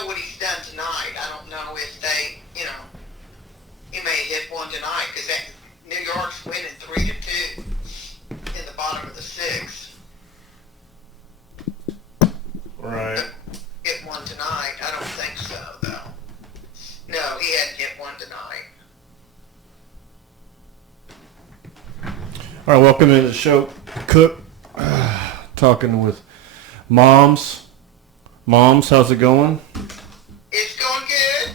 know what he's done tonight. I don't know if they, he may hit one tonight because New York's winning 3-2 in the bottom of the sixth. Right. Hit one tonight? I don't think so, though. No, he hadn't hit one tonight. All right, welcome to the show, Cook. Talking with Moms. Moms, how's it going? It's going good.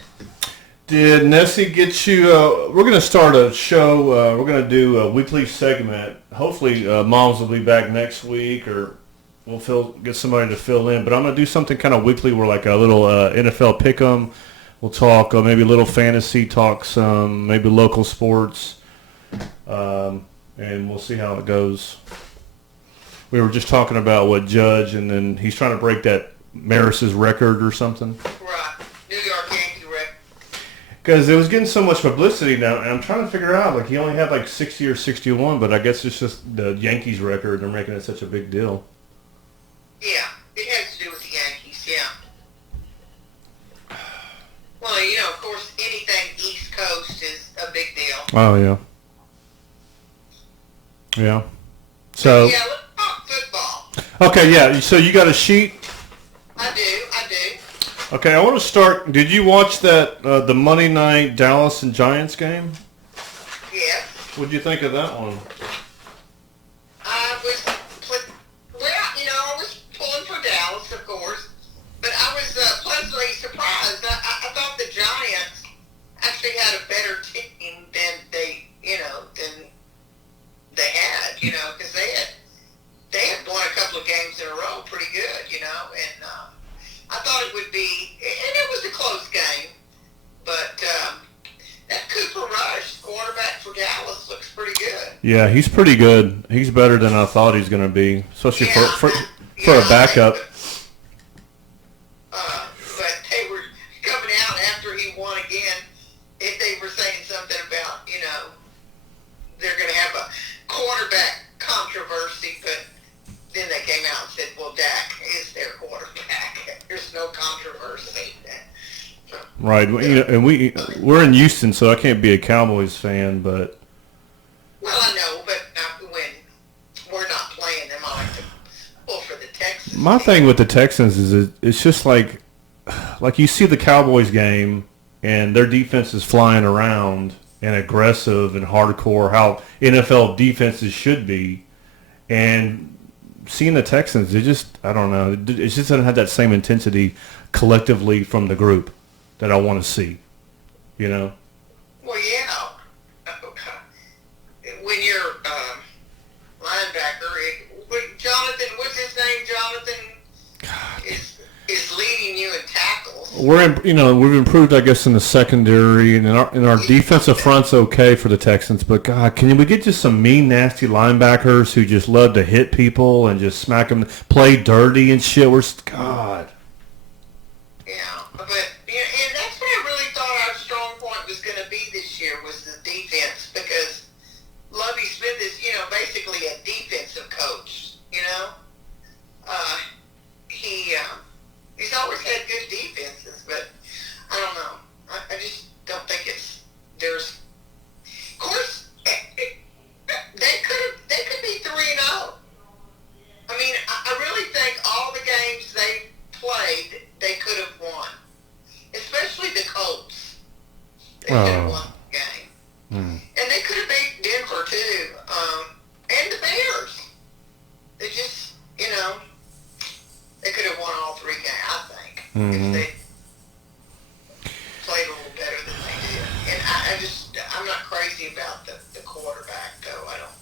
Did Nessie get you? We're going to start a show. We're going to do a weekly segment. Hopefully, Moms will be back next week, or we'll get somebody to fill in. But I'm going to do something kind of weekly where like a little NFL pick'em. We'll talk maybe a little fantasy, talk some maybe local sports, and we'll see how it goes. We were just talking about what Judge, and then he's trying to break that Maris's record or something. Right. New York Yankee record. Because it was getting so much publicity now, and I'm trying to figure out, like, he only had like 60 or 61, but I guess it's just the Yankees record. They're making it such a big deal. Yeah, it has to do with the Yankees, yeah. Well, of course, anything East Coast is a big deal. Oh, yeah. Yeah. So. Yeah, let's talk football. Okay, yeah. So you got a sheet? I do. Okay, I want to start. Did you watch that the Monday night Dallas and Giants game? Yes. What did you think of that one? I was pulling for Dallas, of course, but I was pleasantly surprised. I thought the Giants actually had a better team than they had, because they had won a couple of games in a row pretty good, and I thought it would be, and it was a close game, but that Cooper Rush, quarterback for Dallas, looks pretty good. Yeah, he's pretty good. He's better than I thought he's going to be, especially for a backup. But they were coming out after he won again. If they were saying something about, they're going to have a quarterback controversy, but then they came out and said, well, Dak is their quarterback. There's no controversy. Right. And we're in Houston, so I can't be a Cowboys fan, but. Well, I know, but when we're not playing them, I like to pull for the Texans. My thing with the Texans is it's just like you see the Cowboys game, and their defense is flying around and aggressive and hardcore, how NFL defenses should be, and seeing the Texans, I don't know, it just doesn't have that same intensity collectively from the group that I want to see, Well, yeah. When you're linebacker, Jonathan, what's his name? Jonathan is leading you in tackles. We've improved, I guess, in the secondary, and in our defensive front's okay for the Texans. But God, can we get just some mean, nasty linebackers who just love to hit people and just smack them, play dirty and shit? God. Yeah, but and that's what I really thought our strong point was going to be this year was the defense, because Lovie Smith is basically a defensive coach. He's always had good defenses, but I don't know. I just don't think there's. Of course, they could be 3-0. I mean, I really think all the games they played, they could have won. Especially the Colts. They could have won the game. And they could have beat Denver, too. And the Bears. They just, they could have won all three games, I think. If they played a little better than they did. And I'm not crazy about the quarterback, though. I don't.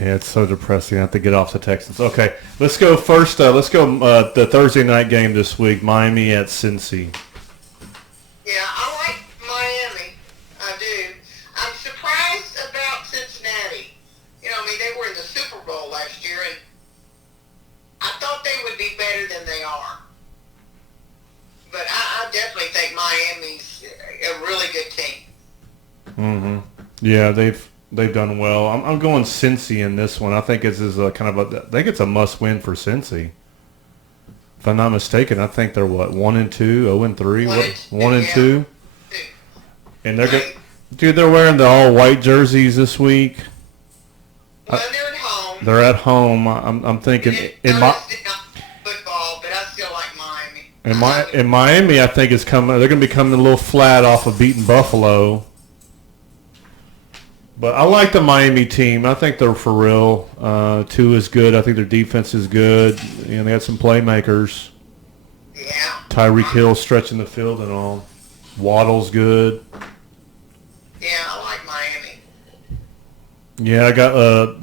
Yeah, it's so depressing. I have to get off the Texans. Okay, let's go first. The Thursday night game this week, Miami at Cincy. Yeah, I like Miami. I do. I'm surprised about Cincinnati. They were in the Super Bowl last year, and I thought they would be better than they are. But I definitely think Miami's a really good team. Yeah, they've done well. I'm going Cincy in this one. I think it's a must-win for Cincy. if I'm not mistaken, I think they're what 1-2, 0-3, 1-2, Two. and they're wearing the all white jerseys this week. Well, they're at home. They're at home. I'm thinking football, but I still like Miami. In Miami, I think it's coming. They're going to be coming a little flat off of beating Buffalo. But I like the Miami team. I think they're for real. Tua is good. I think their defense is good. You know, they got some playmakers. Yeah. Tyreek Hill stretching the field and all. Waddle's good. Yeah, I like Miami. Yeah, I got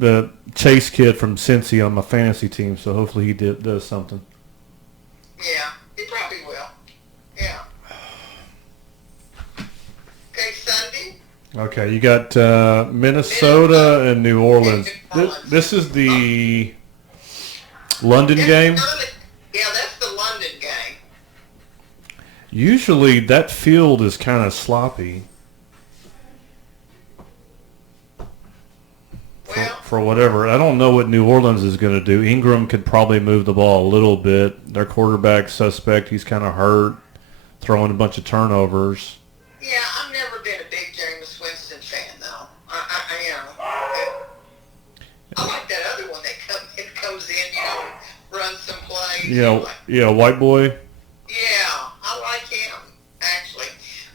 the Chase kid from Cincy on my fantasy team, so hopefully he does something. Yeah, he probably will. Yeah. Okay, Sunday. Okay, you got Minnesota and New Orleans. This is the London game? Yeah, that's the London game. Usually that field is kind of sloppy. For whatever. I don't know what New Orleans is going to do. Ingram could probably move the ball a little bit. Their quarterback suspect, he's kind of hurt, throwing a bunch of turnovers. Yeah, I've never been a big Jameis Winston fan, though. I like that other one that comes in, runs some plays. Yeah, white boy. Yeah, I like him, actually.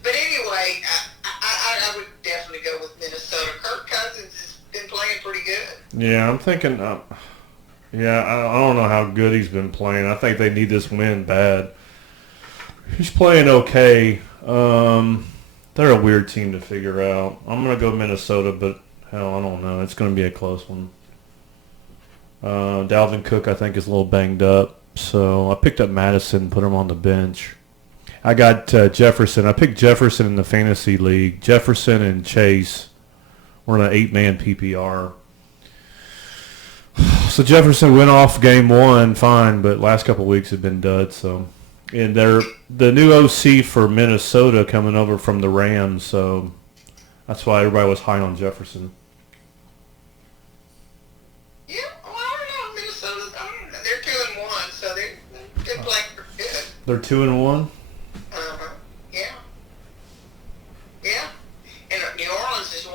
But anyway, I would definitely go with Minnesota. Kirk Cousins has been playing pretty good. Yeah, I'm thinking, I don't know how good he's been playing. I think they need this win bad. He's playing okay. They're a weird team to figure out. I'm going to go Minnesota, but hell, I don't know. It's going to be a close one. Dalvin Cook, I think, is a little banged up. So I picked up Madison and put him on the bench. I got Jefferson. I picked Jefferson in the fantasy league. Jefferson and Chase were in an 8-man PPR. So Jefferson went off game one fine, but last couple of weeks have been dud. So, and they're the new OC for Minnesota coming over from the Rams. So that's why everybody was high on Jefferson. Yeah, well, I don't know. Minnesota, they're 2-1, so they're playing pretty good. They're 2-1. Yeah. Yeah. And New Orleans is 1-2,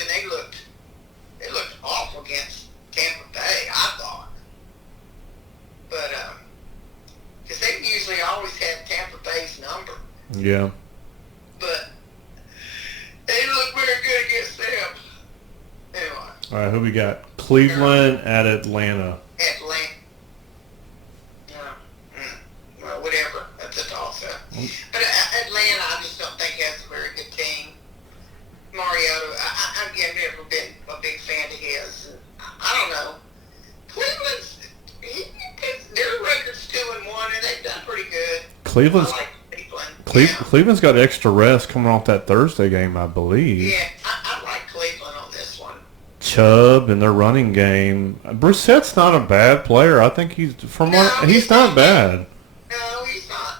and they looked awful against Tampa Bay, I thought. But because they've usually always had Tampa Bay's number. Yeah. But they look very good against them. Anyway. All right, who we got? Cleveland at Atlanta. Atlanta. Well, whatever. That's a toss-up. But Atlanta, I just don't think has a very good team. Mariota, I've never been a big fan of his. I don't know. Cleveland's, their record's 2-1, and they've done pretty good. Cleveland's I like Cleveland. Cleveland's got extra rest coming off that Thursday game, I believe. Yeah, I like Cleveland on this one. Chubb and their running game. Brissett's not a bad player. I think he's not bad. No, he's not.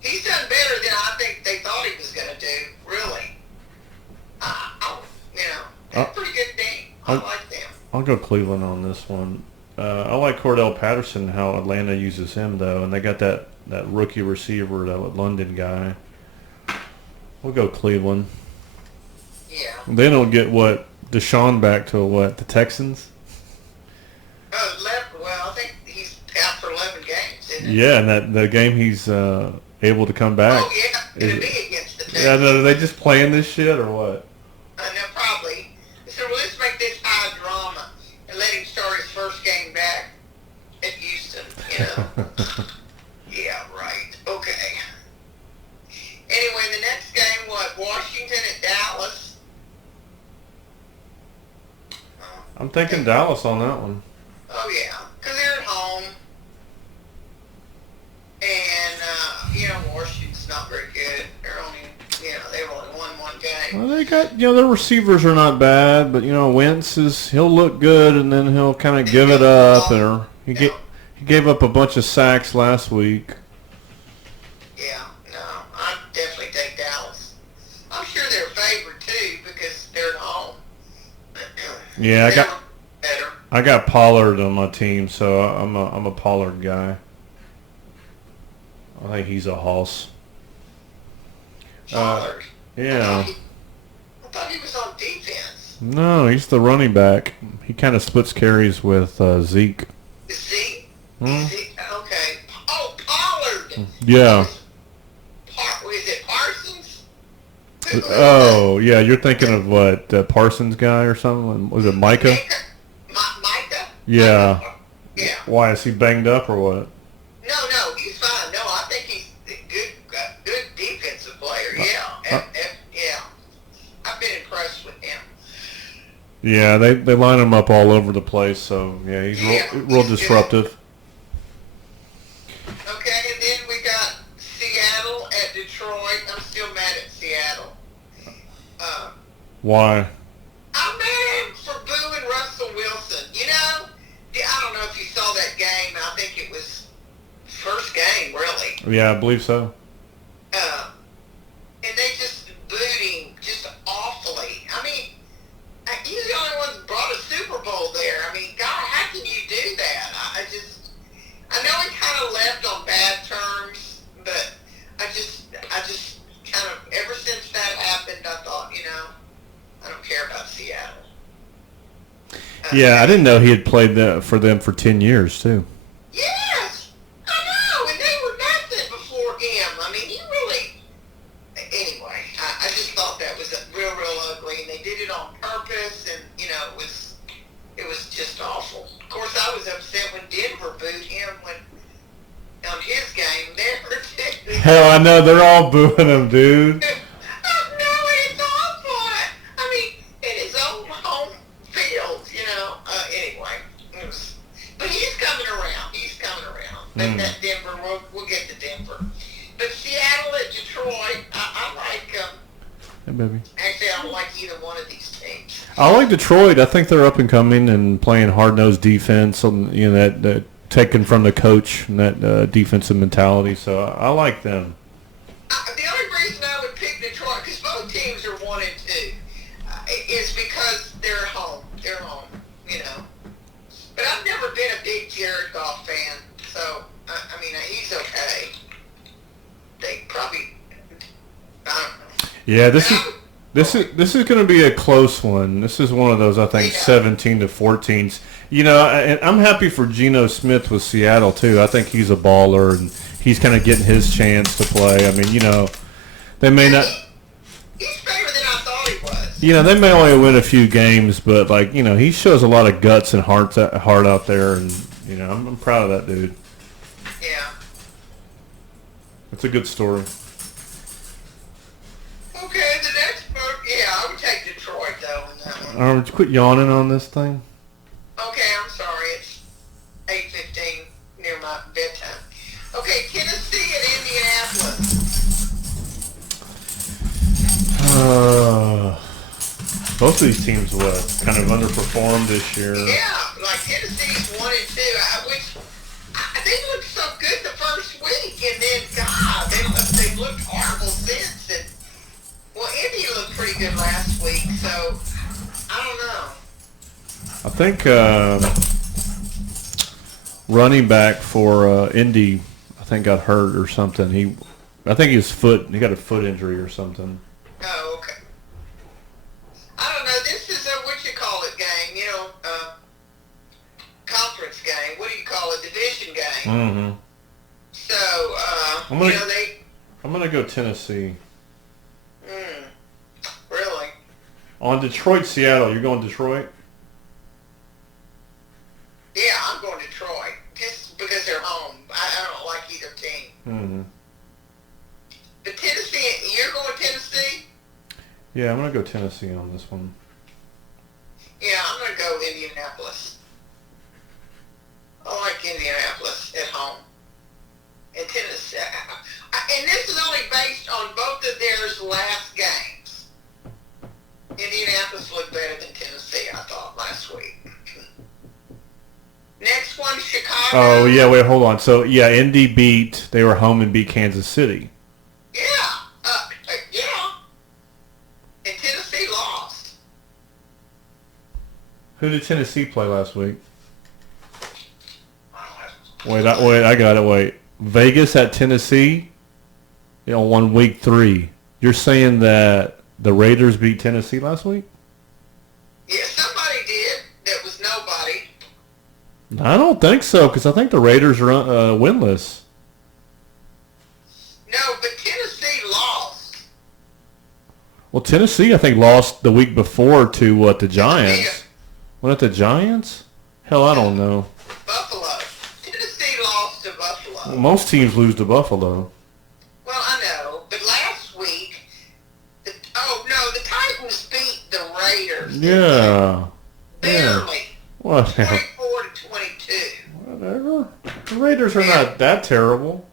He's done better than I think they thought he was going to do. Really, they're a pretty good team. I like them. I'll go Cleveland on this one. I like Cordell Patterson, how Atlanta uses him though, and they got that rookie receiver, that London guy. We'll go Cleveland. Yeah. They don't get Deshaun back to the Texans. Well, I think he's out for 11 games, isn't he? Yeah, and the game he's able to come back. Oh, yeah. It's going to be against the Texans. Yeah, are they just playing this shit or what? No, probably. So let's make this high drama and let him start his first game back at Houston, Yeah, right. Okay. Anyway, the next game, Washington at Dallas. I'm thinking Dallas on that one. Oh, yeah, because they're at home. And, Washington's not very good. They're only, they've only won one game. Well, they got, their receivers are not bad, but, Wentz he'll look good and then he'll kind of give it up. Or he gave up a bunch of sacks last week. Yeah, no, I'd definitely take Dallas. I'm sure they're favored, too, because they're at home. Yeah, I got Pollard on my team, so I'm a Pollard guy. I think he's a hoss. Pollard. Yeah. I thought he was on defense. No, he's the running back. He kind of splits carries with Zeke. Zeke? Hmm? Zeke? Okay. Oh, Pollard. Yeah. Is it Parsons? Oh, yeah. You're thinking of what, Parsons guy or something? Was it Micah? Micah? Yeah. Yeah. Why, is he banged up or what? No, he's fine. No, I think he's a good defensive player. Yeah. Yeah. I've been impressed with him. Yeah, they line him up all over the place, so yeah, he's real disruptive. Okay, and then we got Seattle at Detroit. I'm still mad at Seattle. Why? I'm mad for booing Russell Wilson. You know, I don't know if you saw that game. I think it was first game, really. Yeah, I believe so. And they just booed him just awfully. I mean, he's the only one that brought a Super Bowl there. I mean, God, how can you do that? I know he kind of left on bad terms, but I just kind of, ever since that happened, I thought, I don't care about Seattle. Yeah, I didn't know he had played for them for 10 years, too. Yes! I know, and they were nothing before him. I mean, he really... Anyway, I just thought that was real ugly, and they did it on purpose, and, it was just awful. Of course, I was upset when Denver booed him on his game there, too. Hell, I know, they're all booing him, dude. I know, it's awful. I mean, in his own home field, anyway. But he's coming around. That Denver, we'll get to Denver. But Seattle at Detroit, I like Hey, baby. Actually, I don't like either one of these teams. I like Detroit. I think they're up and coming and playing hard-nosed defense, that taken from the coach and that defensive mentality. So I like them. The only reason I would pick Detroit, because both teams are 1 and 2, is because they're home. They're home, But I've never been a big Jared Goff fan, so I mean he's okay. They probably, I don't know. Yeah, this is going to be a close one. This is one of those, I think, 17-14s. And I'm happy for Geno Smith with Seattle too. I think he's a baller, and he's kind of getting his chance to play. I mean, they may not. He's better than I thought he was. They may only win a few games, but he shows a lot of guts and heart out there, and I'm proud of that dude. Yeah. It's a good story. Okay, the next book, I would take Detroit though in that one. Would you quit yawning on this thing? Okay, I'm sorry. It's 8:15 near my bedtime. Okay, Tennessee and Indianapolis. Both of these teams kind of underperformed this year. Yeah, like Tennessee's 1 and 2, which they looked so good the first week, and then God, they looked horrible since. And Indy looked pretty good last week, so I don't know. I think running back for Indy, I think got hurt or something. I think he got a foot injury or something. Oh, okay. I don't know. This is a game, conference game. What do you call it? Division game. Mm-hmm. So, I'm gonna go Tennessee. Really? On Detroit, Seattle. You're going Detroit? Yeah, I'm going Detroit just because they're home. I don't like either team. Mm-hmm. But Tennessee, you're going Tennessee? Yeah, I'm gonna go Tennessee on this one. Yeah, I'm going to go Indianapolis. I like Indianapolis at home. And Tennessee. And this is only based on both of theirs last games. Indianapolis looked better than Tennessee, I thought, last week. Next one, Chicago. Oh, yeah, wait, hold on. So, yeah, Indy they were home and beat Kansas City. Yeah. And Tennessee lost. Who did Tennessee play last week? Wait, I got it. Wait. Vegas at Tennessee, won week 3. You're saying that the Raiders beat Tennessee last week? Yeah, somebody did. That was nobody. I don't think so, because I think the Raiders are winless. No, but Tennessee lost. Well, Tennessee, I think, lost the week before to the Giants. Wasn't it the Giants? Hell, I don't know. Buffalo. Tennessee lost to Buffalo. Well, most teams lose to Buffalo. Well, I know, but last week, the Titans beat the Raiders. Yeah. Barely. Whatever. 24-22. Whatever. The Raiders are not that terrible.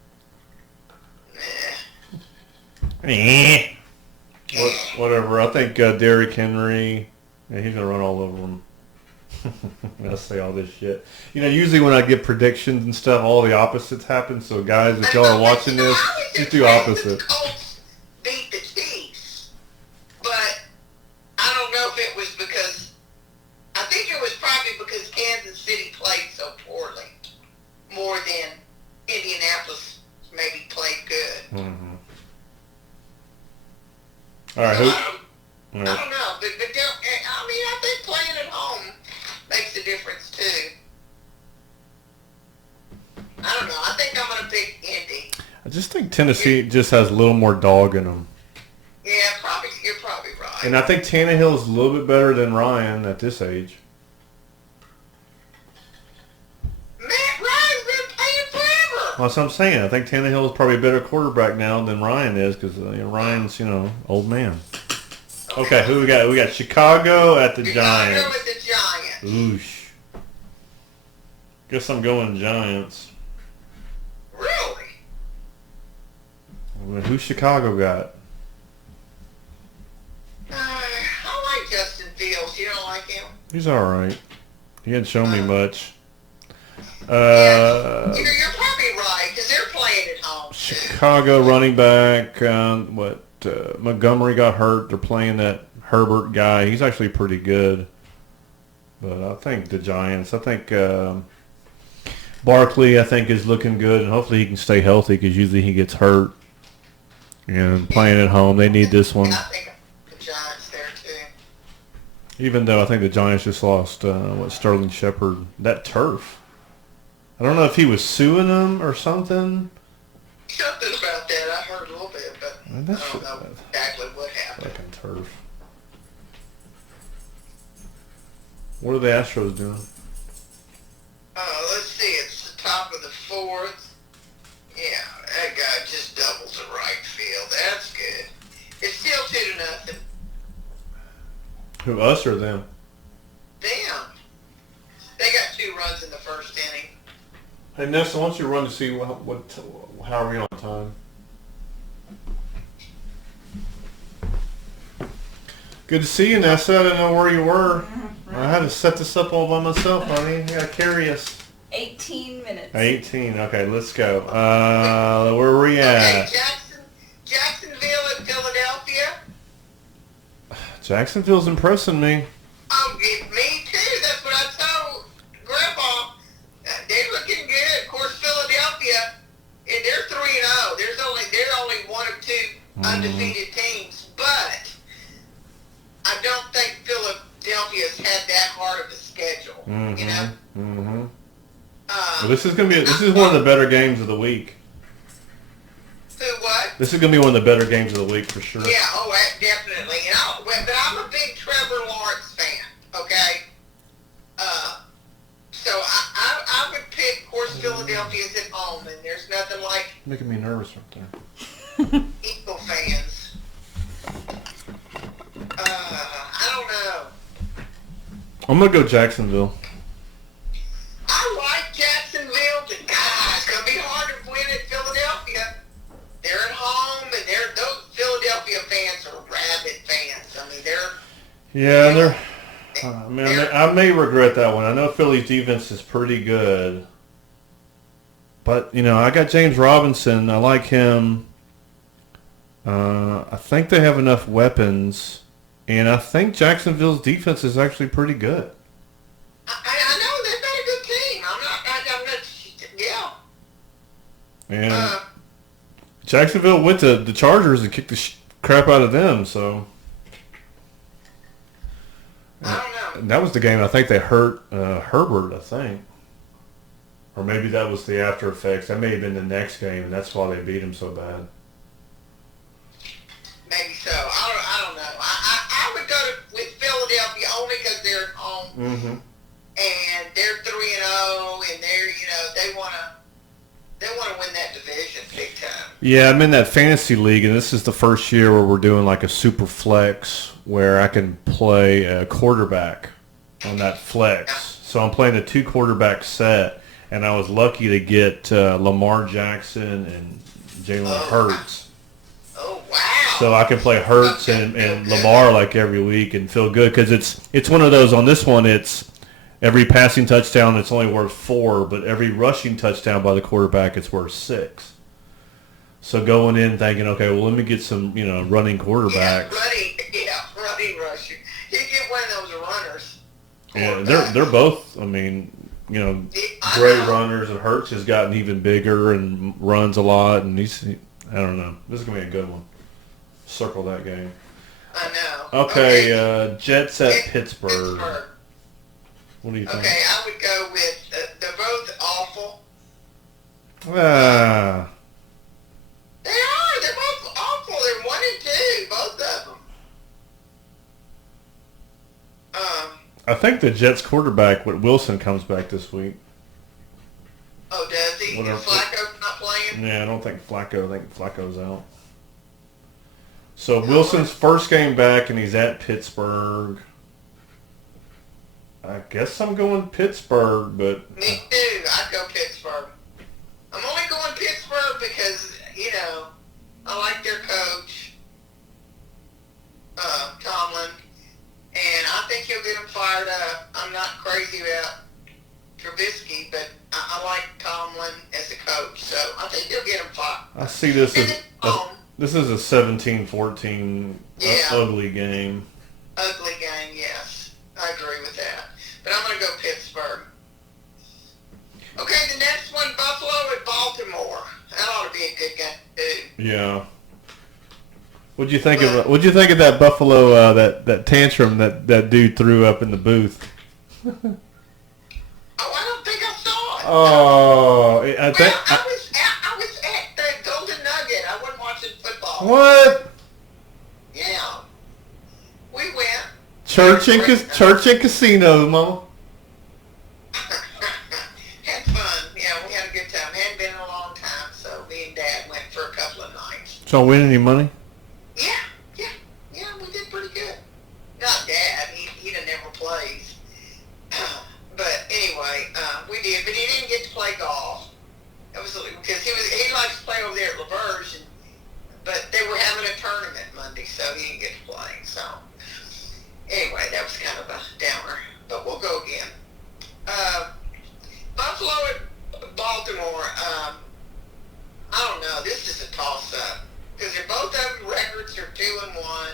Whatever. I think Derrick Henry, he's going to run all over them. I say all this shit. Usually when I get predictions and stuff, all the opposites happen. So guys, if y'all are watching this, just do opposite. The Colts beat the Chiefs, but I don't know if it was because, I think it was probably because Kansas City played so poorly, more than Indianapolis maybe played good. Mm-hmm. All right. I don't know, but I think playing at home makes a difference too. I don't know. I think I'm going to pick Indy. I just think Tennessee just has a little more dog in them. Yeah, you're probably right. And I think Tannehill is a little bit better than Ryan at this age. Ryan's been playing forever. Well, that's what I'm saying. I think Tannehill is probably a better quarterback now than Ryan is because Ryan's, old man. Okay, who we got? We got Chicago at the Giants. Chicago at the Giants. Oosh. Guess I'm going Giants. Really? Who's Chicago got? I like Justin Fields. You don't like him? He's all right. He didn't show me much. You're probably right because they're playing at home. Chicago running back. Montgomery got hurt. They're playing that Herbert guy. He's actually pretty good. But I think the Giants. I think Barkley, I think, is looking good, and hopefully he can stay healthy because usually he gets hurt. And playing at home, they need this one. I think the Giants there too. Even though I think the Giants just lost Sterling Shepard. That turf. I don't know if he was suing them or something. Something about that. I heard a little bit, but I don't know exactly what happened. Fucking turf. What are the Astros doing? Let's see. It's the top of the 4th. Yeah, that guy just doubles the right field. That's good. It's still 2-0. Who, us or them? Damn. They got 2 runs in the first inning. Hey, Nessa, why don't you run to see how are we on time? Good to see you, Nessa. I didn't know where you were. I had to set this up all by myself, honey. I gotta carry us. 18 minutes. 18. Okay, let's go. Where are we at? Okay, Jacksonville at Philadelphia. Jacksonville's impressing me. Oh, me too. That's what I told Grandpa. They're looking good. Of course, Philadelphia, and they're 3-0. They're only one of 2 undefeated teams, but I don't think Philadelphia's had that hard of a schedule. Mm-hmm. Well, this is one of the better games of the week. Who what? This is gonna be one of the better games of the week for sure. Yeah, definitely. But I'm a big Trevor Lawrence fan. Okay. So I would pick, of course, Philadelphia's at home, and there's nothing like Making me nervous right there. Eagle fans. I don't know. I'm gonna go Jacksonville. I like Jacksonville, but it's gonna be hard to win at Philadelphia. They're at home, and those Philadelphia fans are rabid fans. I mean, Yeah, I may regret that one. I know Philly's defense is pretty good, but I got James Robinson. I like him. I think they have enough weapons, and I think Jacksonville's defense is actually pretty good. I know they've got a good team. I'm not. Yeah. And Jacksonville went to the Chargers and kicked the crap out of them, so. I don't know. And that was the game I think they hurt Herbert, I think. Or maybe that was the after effects. That may have been the next game, and that's why they beat him so bad. Maybe so. I don't know. I would go with Philadelphia only because they're at home. Mm-hmm. And they're 3-0, and they're, they want to win that division big time. Yeah, I'm in that fantasy league, and this is the first year where we're doing like a super flex where I can play a quarterback on that flex. So I'm playing a 2 quarterback set, and I was lucky to get Lamar Jackson and Jalen Hurts. Oh, wow. So I can play Hurts and Lamar like every week and feel good because it's one of those. On this one, it's every passing touchdown it's only worth 4, but every rushing touchdown by the quarterback it's worth 6. So going in thinking, okay, well let me get some running quarterbacks. Running rushing. You get one of those runners. Yeah, they're both. I mean, great runners, and Hurts has gotten even bigger and runs a lot, and I don't know. This is gonna be a good one. Circle that game. I know. Okay, Jets at Pittsburgh. What do you think? Okay, I would go with, they're both awful. Ah. They are. They're both awful. They're 1-2, both of them. I think the Jets quarterback, Wilson, comes back this week. Oh, does he? Flacco's not playing? Yeah, I don't think Flacco. I think Flacco's out. So Wilson's first game back, and he's at Pittsburgh. I guess I'm going Pittsburgh, but... Me too. I'd go Pittsburgh. I'm only going Pittsburgh because, I like their coach, Tomlin, and I think he'll get them fired up. I'm not crazy about Trubisky, but I like Tomlin as a coach, so I think he'll get them fired. I see this as a 17-14 ugly game. Ugly game, yes. I agree with that. But I'm going to go Pittsburgh. Okay, the next one, Buffalo at Baltimore. That ought to be a good game, too. Yeah. What'd you think of that Buffalo that tantrum that dude threw up in the booth? Oh, I don't think I saw it. Oh, I was at the Golden Nugget. I wasn't watching football. What? Yeah. We went. Church and casino, Mama. Had fun. Yeah, we had a good time. Hadn't been in a long time, so me and Dad went for a couple of nights. Did y'all win any money? Yeah, we did pretty good. Not Dad. He never plays. But anyway, we did. But he didn't get to play golf. That was because he likes to play over there at LaBerge, but they were having a tournament Monday, so he didn't get to play. So anyway, that was kind of a downer. But we'll go again. Buffalo at Baltimore. I don't know. This is a toss-up because they're both of records are 2-1,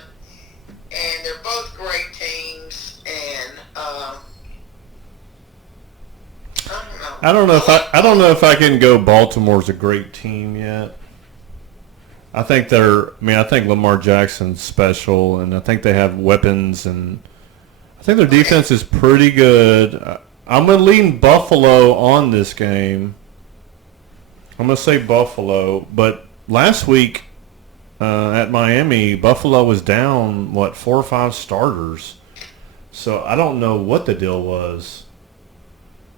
and they're both great teams. And I don't know. If I can go Baltimore's a great team yet. I think Lamar Jackson's special, and I think they have weapons, and I think their defense is pretty good. I'm going to lean Buffalo on this game. I'm going to say Buffalo, but last week at Miami, Buffalo was down, 4 or 5 starters. So I don't know what the deal was.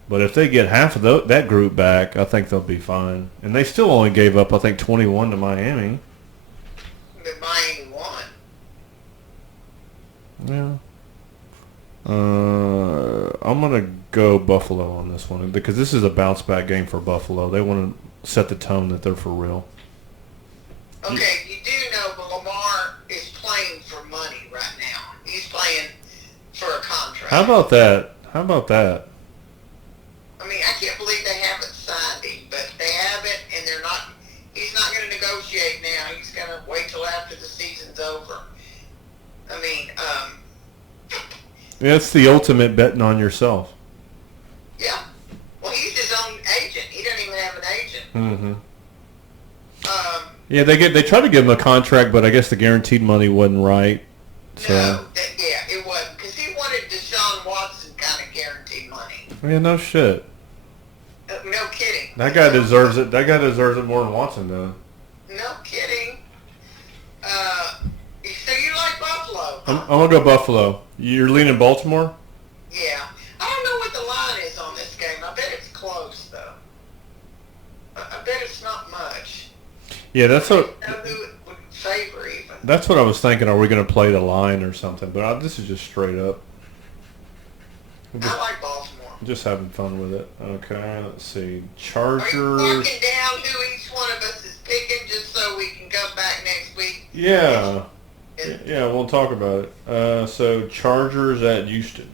But if they get half of that group back, I think they'll be fine. And they still only gave up, I think, 21 to Miami. But Miami won. Yeah. I'm going to go Buffalo on this one because this is a bounce-back game for Buffalo. They want to set the tone that they're for real. Okay, you do know, but Lamar is playing for money right now. He's playing for a contract. How about that? I mean, I can't believe they haven't signed him, but they haven't, and they're not. He's not going to negotiate now. He's going to wait till after the season's over. I mean, it's the ultimate betting on yourself. Yeah. Well, he's his own agent. He doesn't even have an agent. Mm-hmm. Yeah, they tried to give him a contract, but I guess the guaranteed money wasn't right. So. No, it wasn't, because he wanted Deshaun Watson kind of guaranteed money. Yeah, no shit. No kidding. That guy deserves it. That guy deserves it more than Watson does. No kidding. So you like Buffalo? I'm gonna go Buffalo. You're leaning Baltimore? Yeah. I don't know what the line is on this game. I bet it's close, though. I bet it's not much. Yeah, that's what. I don't know who it would favor even. That's what I was thinking. Are we gonna play the line or something? But this is just straight up. I like Baltimore. Just having fun with it. Okay, let's see. Are you Chargers. marking down who each one of us is picking just so we can come back next week? Yeah. Yeah, we'll talk about it. So Chargers at Houston.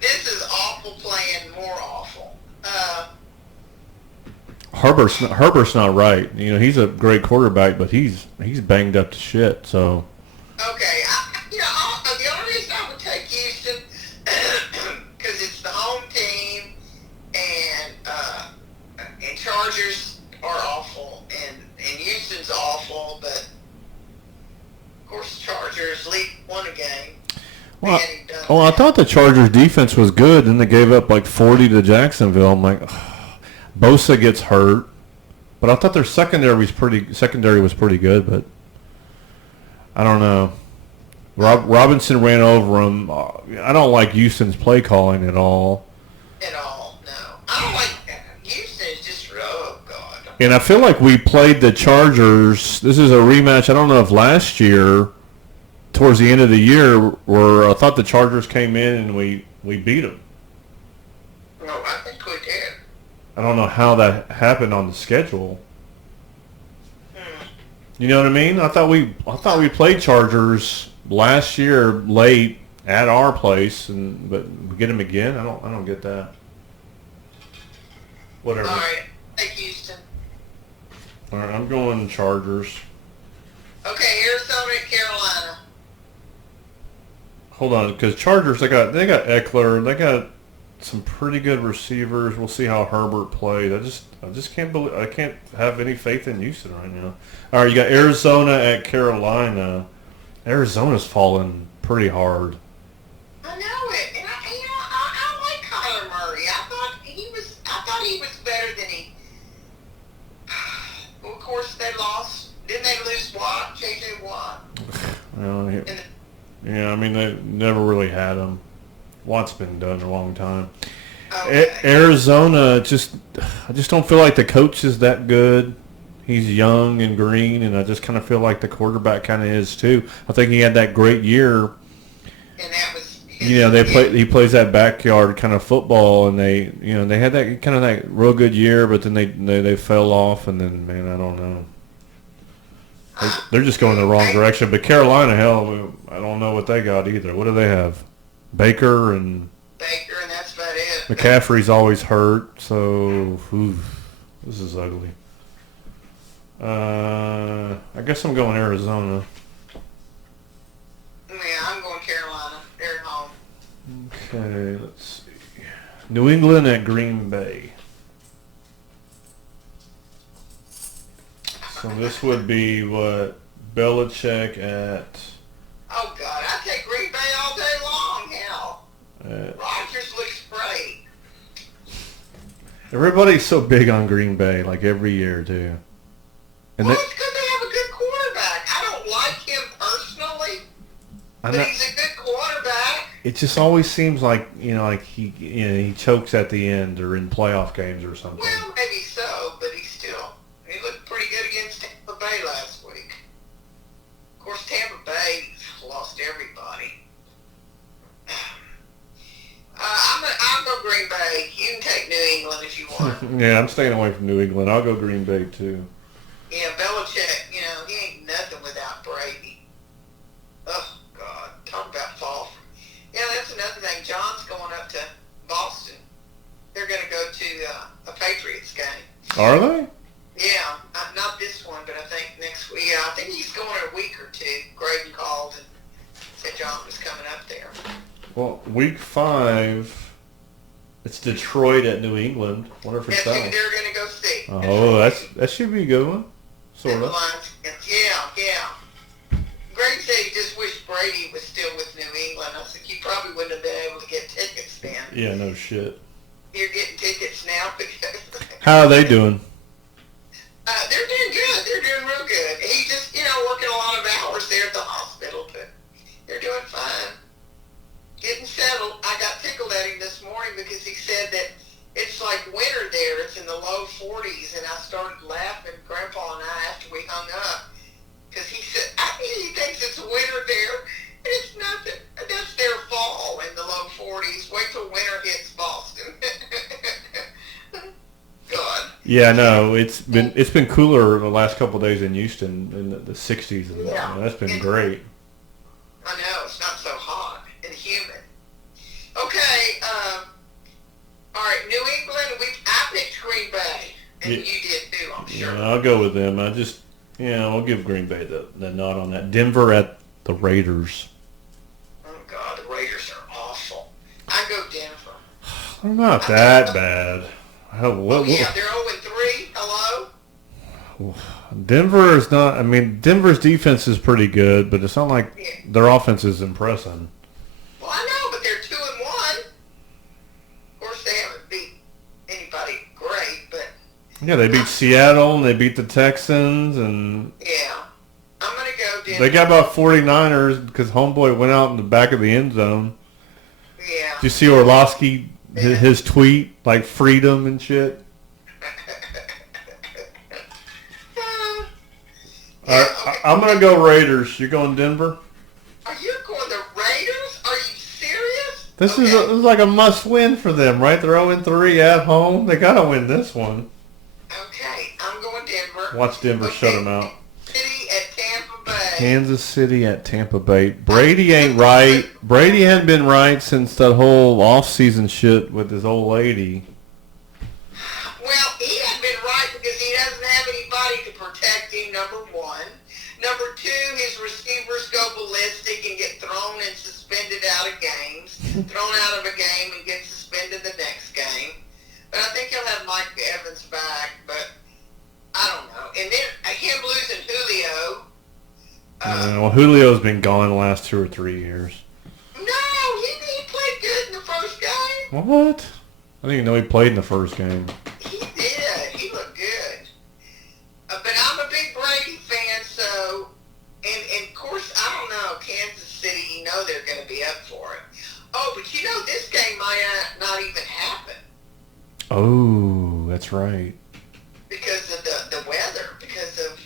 This is awful playing more awful. Herbert's not right. You know, he's a great quarterback, but he's banged up to shit. So. Okay, the only reason I would take Houston because it's the home team, and Chargers are awful, and Houston's awful, but of course Chargers won a game. Well, I thought the Chargers defense was good, and they gave up like 40 to Jacksonville. I'm like, Bosa gets hurt, but I thought their secondary was pretty good, but I don't know. Robinson ran over him. I don't like Houston's play calling at all. At all, no. I don't like Houston. Is just oh god. And I feel like we played the Chargers. This is a rematch. I don't know if last year, towards the end of the year, where I thought the Chargers came in and we beat them. No, I think we did. I don't know how that happened on the schedule. You know what I mean? I thought we played Chargers last year late at our place, but we get them again. I don't get that. Whatever. All right, take Houston. All right, I'm going Chargers. Okay, Arizona and Carolina. Hold on, because Chargers they got Eckler, they got some pretty good receivers. We'll see how Herbert plays. I just can't believe I can't have any faith in Houston right now. All right, you got Arizona at Carolina. Arizona's fallen pretty hard. I know it, and I like Kyler Murray. I thought he was better than he. Well, of course, they lost. Didn't they lose Watt? J.J. Watt. Yeah, I mean they never really had him. Watt's been done a long time. Okay. Arizona, I just don't feel like the coach is that good. He's young and green, and I just kind of feel like the quarterback kind of is too. I think he had that great year. And that was. He plays that backyard kind of football, and they had that kind of that real good year, but then they fell off, and then man, I don't know. They're just going the wrong direction. But Carolina, hell, I don't know what they got either. What do they have? Baker, and that's about it. McCaffrey's always hurt, so this is ugly. I guess I'm going Arizona. Yeah, I'm going Carolina. They're at home. Okay, let's see. New England at Green Bay. So this would be what? Belichick at... Oh, God. I take Green Bay all day long, hell. Rodgers looks great. Everybody's so big on Green Bay, like every year, too. And well, it's because they have a good quarterback. I don't like him personally, but he's a good quarterback. It just always seems like, he chokes at the end or in playoff games or something. Well, maybe so, but he looked pretty good against Tampa Bay last week. Of course, Tampa Bay lost everybody. I'll go Green Bay. You can take New England if you want. Yeah, I'm staying away from New England. I'll go Green Bay, too. Yeah, Belichick, he ain't nothing without Brady. Oh, God. Talk about fall. Yeah, that's another thing. John's going up to Boston. They're going to go to a Patriots game. Are they? Yeah, not this one, but I think next week. Yeah, I think he's going in a week or two. Graydon called and said John was coming up there. Well, week 5, It's Detroit at New England. Wonder if it's That's that who one. they're going to go see. Oh, that should be a good one. Sort And the of. Lions, yeah. Greg said he just wished Brady was still with New England. I said, you probably wouldn't have been able to get tickets then. Yeah, no shit. You're getting tickets now because... How are they doing? They're doing good. They're doing real good. He just, working a lot of hours there at the hospital, but they're doing fine. Getting settled. I got tickled at him this morning because he said that it's like winter there. It's in the low 40s, and I started laughing, Grandpa and I, after we hung up, because he said, he thinks it's winter there, and it's nothing. That's their fall in the low 40s. Wait till winter hits Boston. God. Yeah, no, it's been cooler the last couple of days in Houston in the 60s. And Yeah. that's been great. I know, it's not so hot and humid. Okay, all right, New England, I picked Green Bay, and you did too, I'm sure. Yeah, I'll go with them. I'll give Green Bay the nod on that. Denver at the Raiders. Oh, God, the Raiders are awful. I go Denver. They're not that bad. Yeah, they're 0-3. Hello? Denver is not. I mean, Denver's defense is pretty good, but it's not like their offense is impressing. Well, I know, but they're 2-1. Of course, they haven't beat anybody great, but Yeah, they beat Seattle and they beat the Texans, and yeah, I'm gonna go Denver. they got about 49ers because homeboy went out in the back of the end zone. Yeah. Did you see Orlovsky, his tweet, like freedom and shit? I'm going to go Raiders. You're going Denver? Are you going the Raiders? Are you serious? This is like a must-win for them, right? They're 0-3 at home. They got to win this one. Okay, I'm going Denver. Watch Denver shut them out. City at Tampa Bay. Kansas City at Tampa Bay. Brady ain't right. Brady hadn't been right since that whole off-season shit with his old lady. Well, he hadn't been right because he doesn't have anybody to protect him, number one. Number two, his receivers go ballistic and get thrown and suspended out of games. Thrown out of a game and get suspended the next game. But I think he'll have Mike Evans back, but I don't know. And then him losing Julio. Well, Julio's been gone the last 2 or 3 years. No, he played good in the first game. What? I didn't even know he played in the first game. He did. He looked good. But I'm a big Brady fan, so, and of course, I don't know, Kansas City, they're going to be up for it. Oh, but this game might not even happen. Oh, that's right. Because of the weather, because of,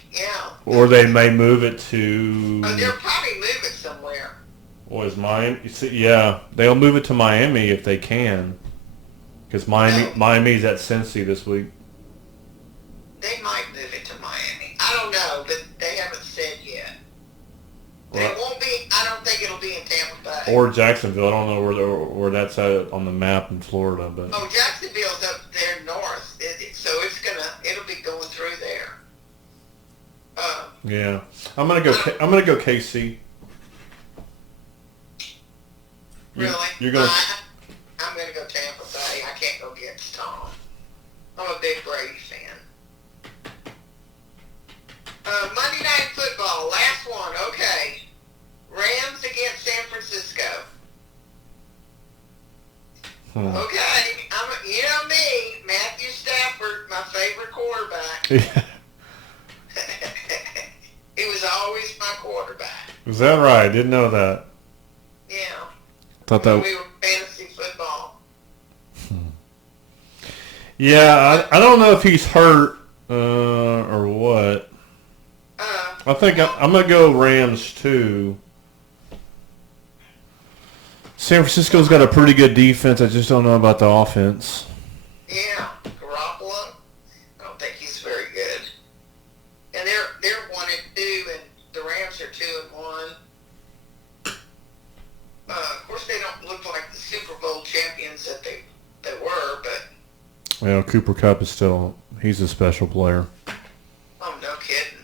Or they may move it to... Oh, they'll probably move it somewhere. Or is Miami... Yeah, they'll move it to Miami if they can. Because Miami's at Cincy this week. They might move it to Miami. I don't know, but they haven't said yet. Right. It won't be, I don't think it'll be in Tampa Bay. Or Jacksonville. I don't know where that's at on the map in Florida, but... Oh, Jacksonville's up there north, so it'll be going through there. Yeah. I'm gonna go KC. Really? You're gonna... I'm going to go Tampa Bay. I can't go against Tom. I'm a big Brady fan. Monday Night Football, last one. Okay. Rams against San Francisco. Okay. You know me, Matthew Stafford, my favorite quarterback. Yeah. He was always my quarterback. Is that right? Didn't know that. Yeah. Thought that... We were fantasy football. Yeah, I don't know if he's hurt or what. I think I'm going to go Rams too. San Francisco's got a pretty good defense. I just don't know about the offense. Yeah, Garoppolo. I don't think he's very good. And they're 1-2, and the Rams are 2-1. Of course, they don't look like the Super Bowl champions that they were, but... Well, Cooper Kupp is he's a special player. Oh, no kidding.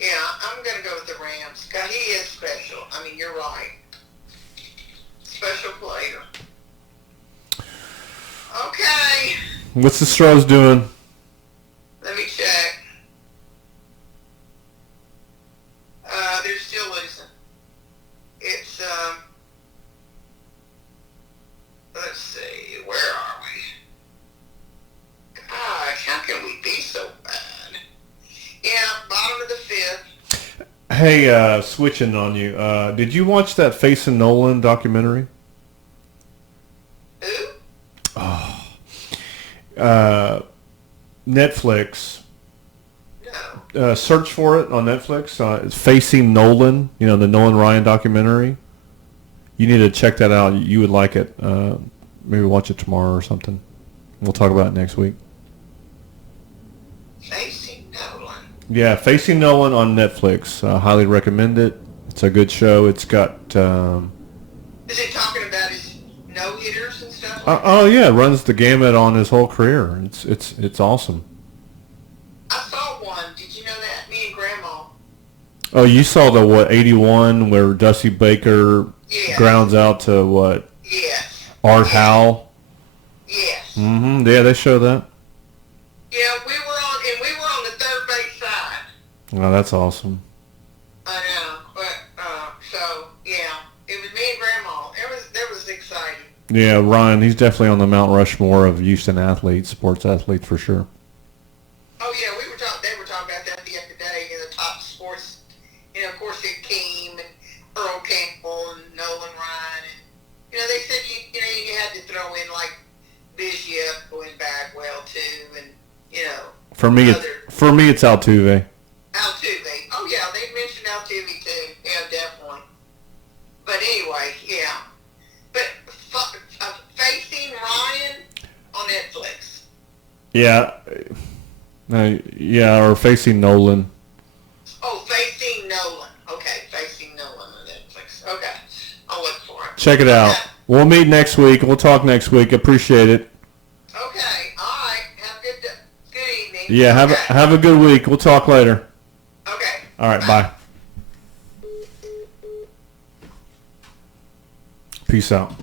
Yeah, I'm going to go with the Rams. God, he is special. I mean, you're right. Special player. What's the Stros doing? Let me check. They're still losing. It's, let's see, where are we? Gosh, how can we be so bad? Yeah, bottom of the fifth. Hey, switching on you. Did you watch that Facing Nolan documentary? Who? Netflix. No. Search for it on Netflix. It's Facing Nolan. You know, the Nolan Ryan documentary. You need to check that out. You would like it. Maybe watch it tomorrow or something. We'll talk about it next week. Facing Nolan. Yeah, Facing Nolan on Netflix. Highly recommend it. It's a good show. It's got. Is it talking about his no-hitters and stuff? Oh yeah, it runs the gamut on his whole career. It's awesome. I saw one. Did you know that? Me and Grandma. Oh, you saw the 81 where Dusty Baker Yes. grounds out to what? Yes. Art Howell. Yes. Mm-hmm. Yeah, they show that. Yeah, we were on the third base side. Oh, that's awesome. I know, but so yeah, it was me and Grandma. That was exciting. Yeah, Ryan, he's definitely on the Mount Rushmore of Houston athletes, sports athletes for sure. Oh yeah, they were talking about that the other day. The top sports, of course, it came and Earl Campbell and Nolan Ryan, and they said you had to throw in like Bishop and Bagwell too, and For me, it's Altuve. Altuve. Oh yeah, they mentioned Altuve too. Yeah, definitely. But anyway, yeah. But Facing Ryan on Netflix. Yeah. Yeah, or Facing Nolan. Oh, Facing Nolan. Okay, Facing Nolan on Netflix. Okay, I'll look for it. Check it out. Okay. We'll meet next week. We'll talk next week. Appreciate it. Okay, all right. Have a good evening. Yeah, have a good week. We'll talk later. Okay. All right, bye. Peace out.